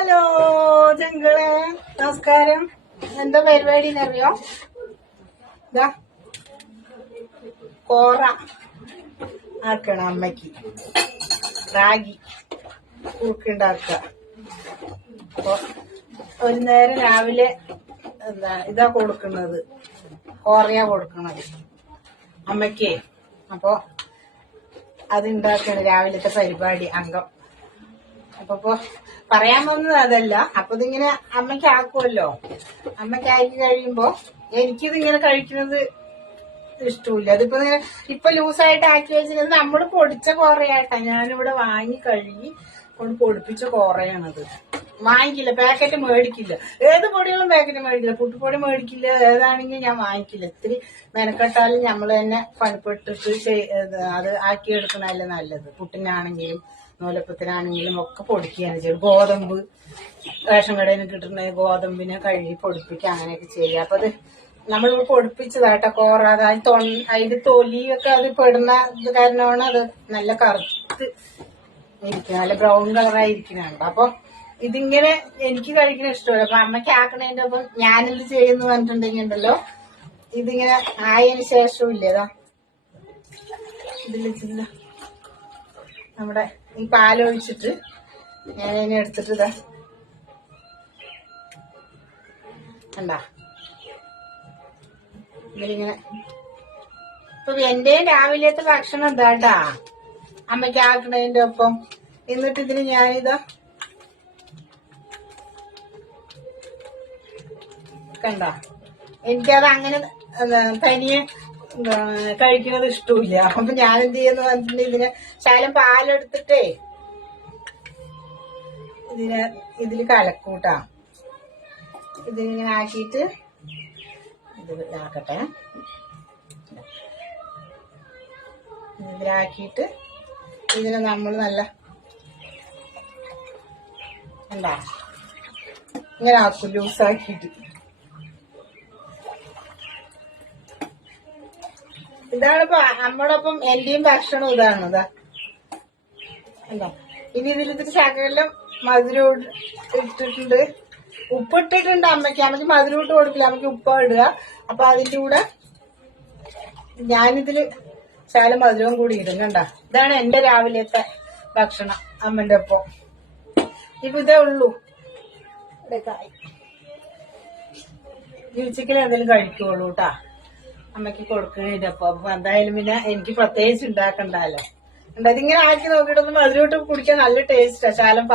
Hello ചെങ്കളെ, നമസ്കാരം. എന്താ പരിപാടി എന്നറിയോ? ഇതാ കോറ ആക്കണം അമ്മയ്ക്ക്, റാഗി കുറുക്കുണ്ടാക്കുക. അപ്പൊ ഒരു നേരം രാവിലെ ഇതാ കൊടുക്കുന്നത്, കോറയാ കൊടുക്കണത് അമ്മയ്ക്ക്. അപ്പൊ അതുണ്ടാക്കണം രാവിലത്തെ പരിപാടി അംഗം. അപ്പൊ പറയാൻ വന്നത് അതല്ല, അപ്പൊ ഇതിങ്ങനെ അമ്മയ്ക്ക് ആക്കുമല്ലോ. അമ്മയ്ക്ക് ആക്കി കഴിയുമ്പോ എനിക്കിതിങ്ങനെ കഴിക്കുന്നത് ഇഷ്ടമില്ല. അതിപ്പോ ഇപ്പൊ ലൂസായിട്ട് ആക്കി വെച്ചിരുന്നത് നമ്മള് പൊടിച്ച കോറയായിട്ടാ. ഞാനിവിടെ വാങ്ങി കഴുകി കൊണ്ട് പൊടിപ്പിച്ച കോറയാണത്. വാങ്ങിക്കില്ല, പാക്കറ്റ് മേടിക്കില്ല. ഏത് പൊടികളും പാക്കറ്റ് മേടിക്കില്ല, പുട്ടുപൊടി മേടിക്കില്ല. ഏതാണെങ്കിലും ഞാൻ വാങ്ങിക്കില്ല. ഇത്തിരി മെനക്കെട്ടാലും നമ്മള് തന്നെ പണിപ്പെട്ടിട്ട് അത് ആക്കിയെടുക്കണല്ലേ നല്ലത്. പുട്ടിനാണെങ്കിലും നൂലപ്പത്തിനാണെങ്കിലും ഒക്കെ പൊടിക്കുകയാണ് ചെയ്യും. ഗോതമ്പ് റേഷൻ കടയിൽ നിന്ന് കിട്ടുന്ന ഗോതമ്പിനെ കഴുകി പൊടിപ്പിക്കുക, അങ്ങനെയൊക്കെ ചെയ്യുക. അപ്പൊ അത് നമ്മളിവിടെ പൊടിപ്പിച്ചതാട്ടോ കോറ. അതിന്റെ തൊലിയൊക്കെ അത് പെടുന്ന ഇത് കാരണമാണ് അത് നല്ല കറുത്ത് ഇരിക്കുന്നത്, നല്ല ബ്രൗൺ കളറായിരിക്കുന്നുണ്ട്. അപ്പൊ ഇതിങ്ങനെ എനിക്ക് കഴിക്കുന്ന ഇഷ്ടമല്ല. അപ്പൊ അമ്മയ്ക്ക് ആക്കണതിന്റെ ഒപ്പം ഞാനിത് ചെയ്യുന്നു പറഞ്ഞിട്ടുണ്ടെങ്കിൽ ഉണ്ടല്ലോ, ഇതിങ്ങനെ ആയതിനു ശേഷവും ഇല്ലേതാ ഇതിൽ നമ്മുടെ ഈ പാലൊഴിച്ചിട്ട് ഞാനതിനെ എടുത്തിട്ട് ഇതാ കണ്ടാ ഇതിലിങ്ങനെ. ഇപ്പൊ എന്റെ രാവിലത്തെ ഭക്ഷണം എന്താട്ടാ അമ്മയ്ക്ക് ആക്കണതിന്റെ ഒപ്പം. എന്നിട്ട് ഇതിന് ഞാനിതാ കണ്ട, എനിക്കത് അങ്ങനെ തനിയെ കഴിക്കുന്നത് ഇഷ്ടമില്ല. അപ്പൊ ഞാൻ എന്ത് ചെയ്യുന്ന പറഞ്ഞിട്ടുണ്ടെങ്കിൽ ഇതിന് ശകലം പാലെടുത്തിട്ടേ ഇതില് കലക്കൂട്ടാ. ഇതിലിങ്ങനെ ആക്കിയിട്ട് ഇത് ആക്കട്ടെ. ഇതിലാക്കിയിട്ട് ഇതിനെ നമ്മൾ നല്ല എന്താ ഇങ്ങനെ ആക്കും, ലൂസാക്കിയിട്ട്. ഇതാണിപ്പോ നമ്മടൊപ്പം എന്റെയും ഭക്ഷണം ഇതാണ്. ഇതാ എന്താ ഇനി ഇതിലിത്തിരി ശകലം മധുരം ഇട്ടിട്ടുണ്ട്, ഉപ്പിട്ടിട്ടുണ്ട് അമ്മയ്ക്ക്. അമ്മയ്ക്ക് മധുരം ഇട്ട് കൊടുക്കില്ല, അമ്മയ്ക്ക് ഉപ്പ ഇടുക. അപ്പൊ അതിന്റെ കൂടെ ഞാനിതില് ശകലം മധുരവും കൂടി ഇടും. കണ്ട, ഇതാണ് എന്റെ രാവിലത്തെ ഭക്ഷണം അമ്മന്റെ ഒപ്പം. ഇപ്പൊ ഇതേ ഉള്ളൂ. ഉച്ചക്കൽ എന്തെങ്കിലും കഴിക്കുള്ളൂ കേട്ടാ അമ്മയ്ക്ക് കൊടുക്കണതിന്റെ ഒപ്പം. അപ്പൊ എന്തായാലും പിന്നെ എനിക്ക് പ്രത്യേകിച്ച് ഉണ്ടാക്കണ്ടല്ലോ. ഇതിങ്ങനെ ആക്കി നോക്കിയിട്ടൊന്നും മധുരം ഇട്ട് കുടിക്കാൻ നല്ല ടേസ്റ്റാ. ശകലം